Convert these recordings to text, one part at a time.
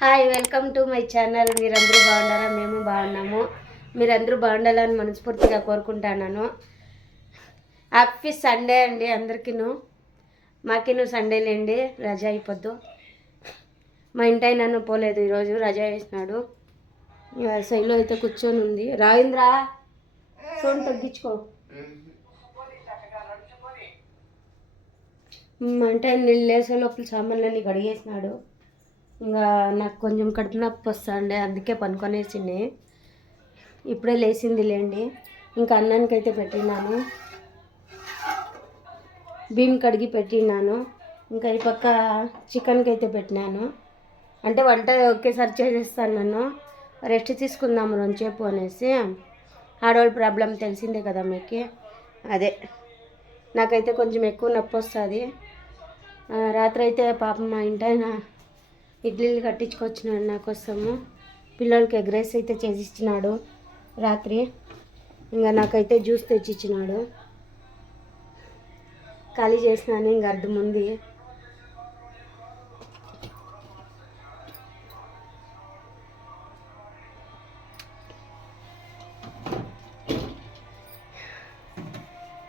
Hi, welcome to my channel. మీరందరూ బాగుండారా? మేము బాగున్నాము. మీరందరూ బాగుండాలని మనస్ఫూర్తిగా కోరుకుంటున్నాను. హ్యాపీ సండే అండి అందరికీను. మాకిను సండేలేండి, రజా అయిపోద్దు. మా ఇంటి నన్ను పోలేదు, ఈరోజు రజా వేసినాడు. శైలు అయితే కూర్చొని ఉంది. రావేంద్ర సోన్ తగ్గించుకో. మా ఇంటి నీళ్ళు లేసే లోపల సామాన్లన్నీ కడిగేసినాడు. ఇంకా నాకు కొంచెం కడుపు నొప్పి వస్తుండే, అందుకే పనుకొనేసింది. ఇప్పుడే లేచింది లేండి. ఇంకా అన్నానికి అయితే పెట్టినాను, బియ్యం కడిగి పెట్టినాను. ఇంకా ఈ పక్క చికెన్కి అయితే పెట్టినాను. అంటే వంట ఒకేసారి చేసేస్తాను, నన్ను రెస్ట్ తీసుకుందాము రెండుసేపు అనేసి. ఆడవాళ్ళ ప్రాబ్లం తెలిసిందే కదా మీకు. అదే నాకైతే కొంచెం ఎక్కువ నొప్పి వస్తుంది. రాత్రి అయితే పాపం మా ఇంటైనా ఇడ్లీలు కట్టించుకొచ్చినాడు నా కోసము. పిల్లలకి ఎగ్ రైస్ అయితే చేసిచ్చినాడు రాత్రి. ఇంకా నాకైతే జ్యూస్ తెచ్చిచ్చినాడు. ఖాళీ చేసినాను, ఇంక అర్థం ఉంది.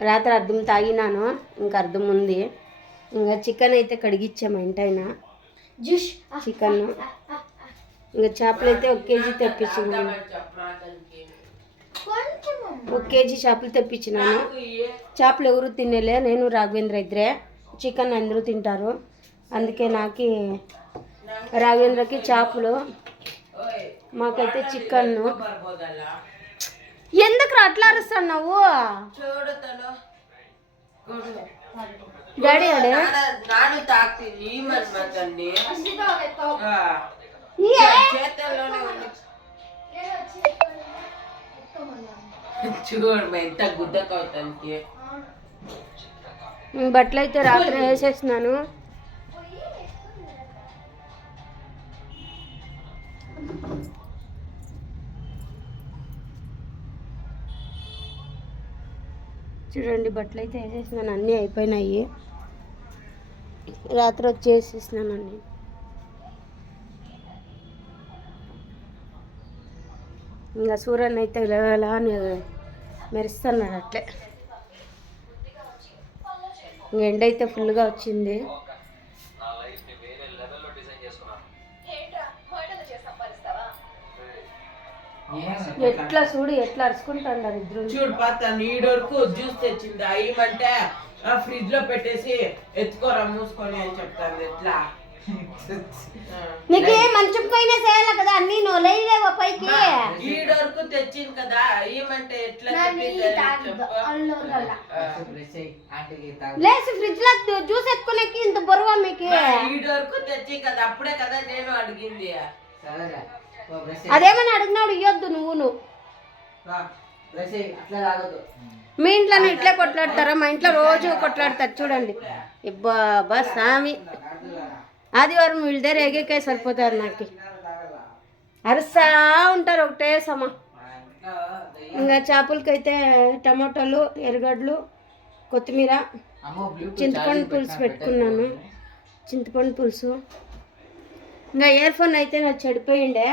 రాత్రి అర్థం తాగినాను, ఇంకా అర్థం ఉంది. ఇంకా చికెన్ అయితే కడిగిచ్చాము ఇంటైనా చికెన్. ఇంకా చేపలు అయితే 1 కేజీ తెప్పించినాను. 1 కేజీ చేపలు తెప్పించినాను. చేపలు ఎవరు తినేలే, నేను రాఘవేంద్ర ఇద్దరే. చికెన్ అందరూ తింటారు, అందుకే నాకు రాఘవేంద్రకి చేపలు, మాకైతే చికెన్. ఎందుకు అట్లా అరుస్తున్నావు? డాడీ అడే బట్టలు అయితే రాత్రి వేసేసినాను. చూడండి, బట్టలు అయితే వేసేసినాను, అన్నీ అయిపోయినాయి. రాత్రి వచ్చేసేసినాను అన్నీ. ఇంకా సూర్యన్ అయితే ఇలా మెరుస్తున్నాడు అట్లే. ఇంక ఎండ అయితే ఫుల్గా వచ్చింది. ఎట్లా చూడు, ఎట్లా అరుచుకుంటాడు ఇద్దరు. చూడు పాత నీడు వరకు జ్యూస్ తెచ్చింది అయ్యమంటే ఫ్రిడ్జ్ లో పెట్టేసి ఎత్తుకోరా మూసుకొని అని చెప్తాను. ఎట్లా నీకే మంచుకైనా చేయాలి కదా, అన్ని నువ్వు లేవా పైకి. ఈడు వరకు తెచ్చింది కదా అయ్యమంటే ఎట్లా లేచి ఫ్రిడ్జ్ లో జ్యూస్ ఎత్తుకునేకి ఇంత బరువా మీకు? ఈడు వరకు తెచ్చి కదా, అప్పుడే కదా నేను అడిగింది. అదేమని అడిగినాడు, ఇవ్వద్దు నువ్వు. మీ ఇంట్లో ఇట్లే కొట్లాడతారా? మా ఇంట్లో రోజు కొట్లాడతారు చూడండి. ఇబ్బా సామి, ఆదివారం వీళ్ళ దగ్గర ఎగేకే సరిపోతారు. నాకు అరుసా ఉంటారు ఒకటే సమ. ఇంకా చేపలకైతే టమాటాలు, ఎర్రగడ్డలు, కొత్తిమీర, చింతపండు పులుసు పెట్టుకున్నాను. చింతపండు పులుసు. ఇంకా ఇయర్ ఫోన్ అయితే నాకు చెడిపోయిండే,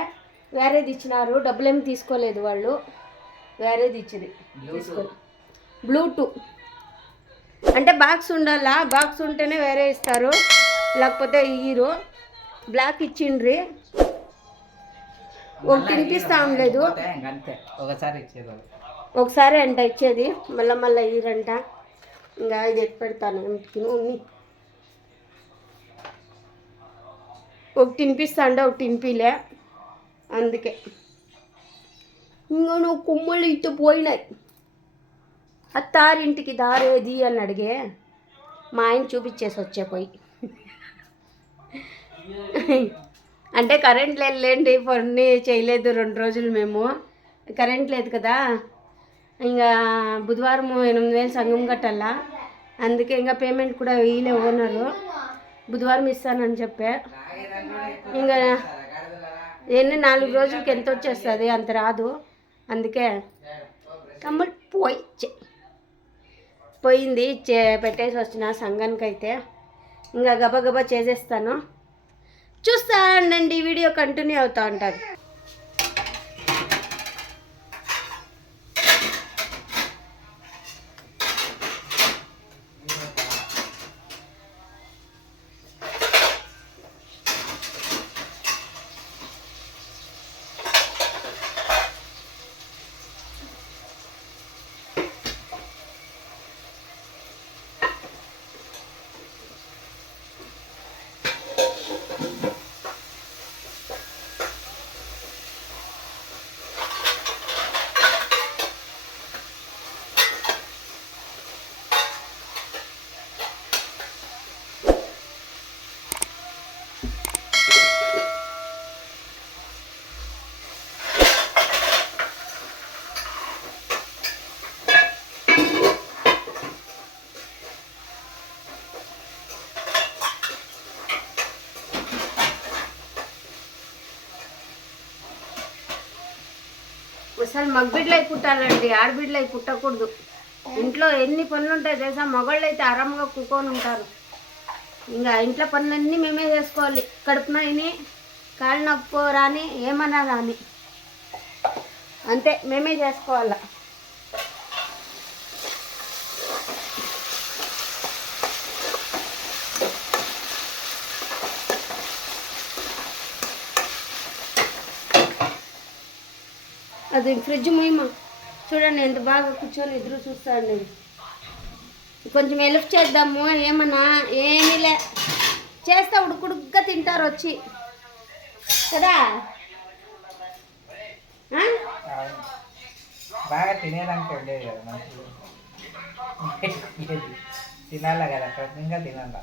వేరేది ఇచ్చినారు. డబ్బులేమి తీసుకోలేదు వాళ్ళు, వేరేది ఇచ్చింది తీసుకో. బ్లూటూత్ అంటే బాక్స్ ఉండాలా, బాక్స్ ఉంటేనే వేరే ఇస్తారు, లేకపోతే హీరో బ్లాక్ ఇచ్చిండ్రి. ఒకటి తినిపిస్తా ఉండలేదు, ఒకసారి అంట ఇచ్చేది, మళ్ళీ ఇయ్యరంట. ఇంకా ఇది ఎత్తి పెడతాను. ఉన్ని ఒకటి తినిపిస్తా అంటే ఒకటి తినిపిలే, అందుకే. ఇంకా నువ్వు కుమ్మళ్ళు ఇటు పోయినాయి. అత్తారింటికి దారేది అని అడిగే మా ఆయన చూపించేసి వచ్చేపోయి. అంటే కరెంట్ లేదులేండి, పని చేయలేదు 2 రోజులు. మేము కరెంట్ లేదు కదా, ఇంకా బుధవారం 8,000 సంఘం కట్టాలా. అందుకే ఇంకా పేమెంట్ కూడా వేయలే ఓనరు. బుధవారం ఇస్తానని చెప్పా. ఇంకా ఎన్ని 4 రోజులకి ఎంత వచ్చేస్తుంది, అంత రాదు. అందుకే కమ్మలు పోయింది, పెట్టేసి వచ్చిన సంఘానికి అయితే. ఇంకా గబగబా చేసేస్తాను. చూస్తా ఉండండి, వీడియో కంటిన్యూ అవుతూ ఉంటుంది. అసలు మగబిడ్డలు అయి పుట్టాలండి, ఆడబిడ్డలు అయి పుట్టకూడదు. ఇంట్లో ఎన్ని పనులు ఉంటాయి తెలుసా? మగవాళ్ళు అయితే ఆరాంగా కూకొని ఉంటారు. ఇంకా ఇంట్లో పనులన్నీ మేమే చేసుకోవాలి. కడుపు నొయ్యిని, కాళ్ళు నొప్పి రాని, ఏమన్నా రాని అంతే మేమే చేసుకోవాలా. అది ఫ్రిడ్జ్ మూయమా, చూడండి ఎంత బాగా కూర్చొని ఎదురు చూస్తాండి. కొంచెం హెల్ప్ చేద్దాము, ఏమన్నా ఏమీ లే చేస్తే ఉడుకుడుగ్గా తింటారు వచ్చి కదా. బాగా తినేదానికి ఉండేది కదా, మంచిగా తినాలా కదా, కఠినంగా తినాలా.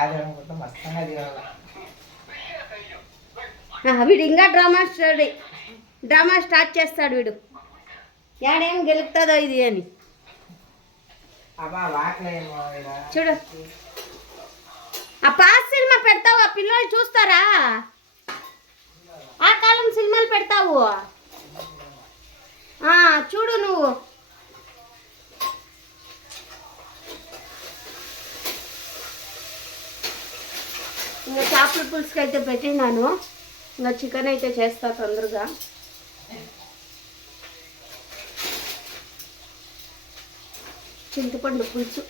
ఆదివారం కూడా మస్తంగా తినాలా. వీడు ఇంకా డ్రామా స్టార్ట్ చేస్తాడు వీడు. ఏడేం గెలుపుతుందో ఇది అని. అబ్బా వాట్లేమో చూడు, ఆ పాత సినిమా పెడతావు, ఆ పిల్లలు చూస్తారా? ఆ కాలం సినిమాలు పెడతావు చూడు నువ్వు. ఇంకా చేపల పులుసుకి అయితే పెట్టినాను. ఇంకా చికెన్ అయితే చేస్తా తొందరగా. చింతపండు పులుసు,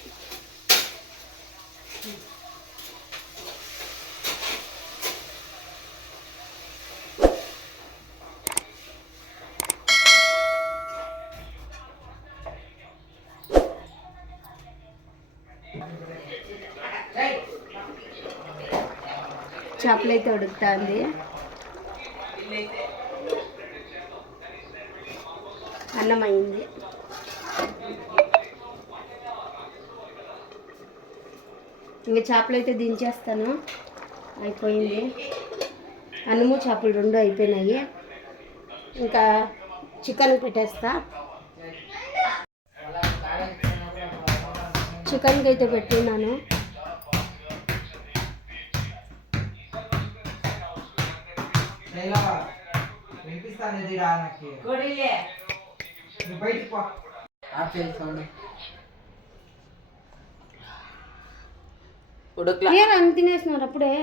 చేపలు అయితే ఉడుకుతుంది. అన్నం అయింది. ఇంకా చేపలు అయితే దించేస్తాను, అయిపోయింది. అన్నము చేపలు రెండు అయిపోయినాయి. ఇంకా చికెన్ పెట్టేస్తా. చికెన్కి అయితే పెట్టినాను. అని తినేసినారు అప్పుడే.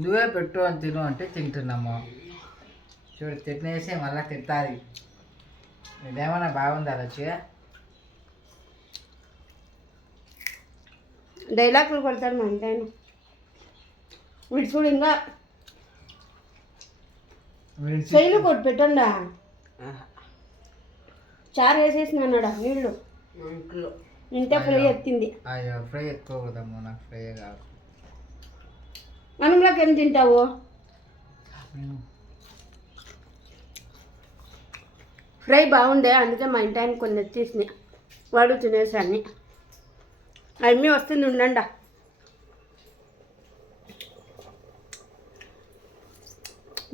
నువ్వే పెట్టు అని తిను అంటే తింటున్నాము. చూడు తినేసి మళ్ళీ తింటాది. ఇదేమన్నా బాగుందా రుచి? డైలాగులు కొడతాడు మా ఇంటాయన. వీడు చూడు ఇంకా శైలు కొట్టి పెట్టండా. చారు వేసేసినాడా నీళ్ళు ఇంటే ఫ్రై ఎత్తింది. అయ్యో ఫ్రై ఎక్కువ కదమ్మా, నాకు ఫ్రై కాదు. అన్నంలోకి ఏం తింటావు? ఫ్రై బాగుండే, అందుకే మా ఇంటి ఆయన కొన్ని ఎత్తేసినాయి. వాడు తినేసాన్ని. అన్నీ వస్తుంది ఉండండి.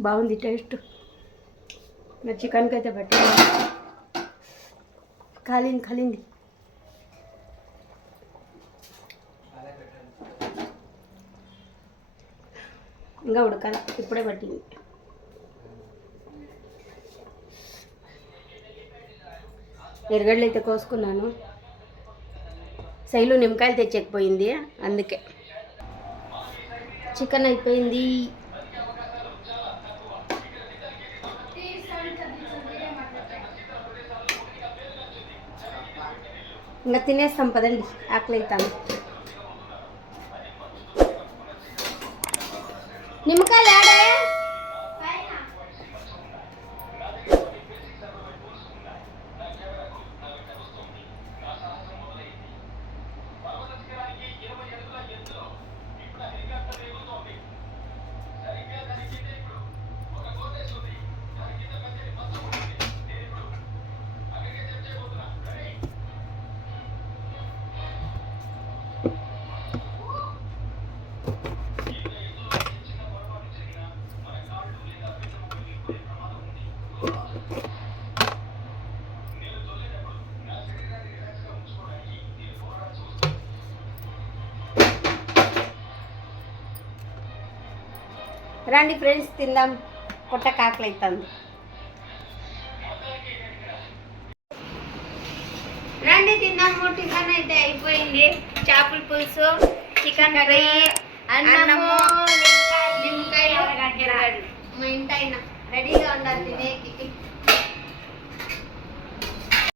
బాగుంది టేస్ట్. నా చికెన్కి అయితే పెట్టాలి. కాలింది. ఇంకా ఉడకాలి, ఇప్పుడే పట్టింది. ఎరగడ్డలు అయితే కోసుకున్నాను. శైలు నిమ్మకాయలు తెచ్చకపోయింది, అందుకే చికెన్ అయిపోయింది. ఇంకా తినేస్తాం పదండి, ఆకలి అవుతాను. నిమ్మకాయలు ఆడే రండి ఫ్రెండ్స్, తిందాం. పొట్ట కాకలి అవుతుంది. రండి తిందాము. టిఫిన్ అయితే అయిపోయింది. చేపల పులుసు, చికెన్ ఫ్రై, అన్నము, నిమ్మకాయలు. మా ఇంటి అయినా రెడీగా ఉండాలి తినేకి.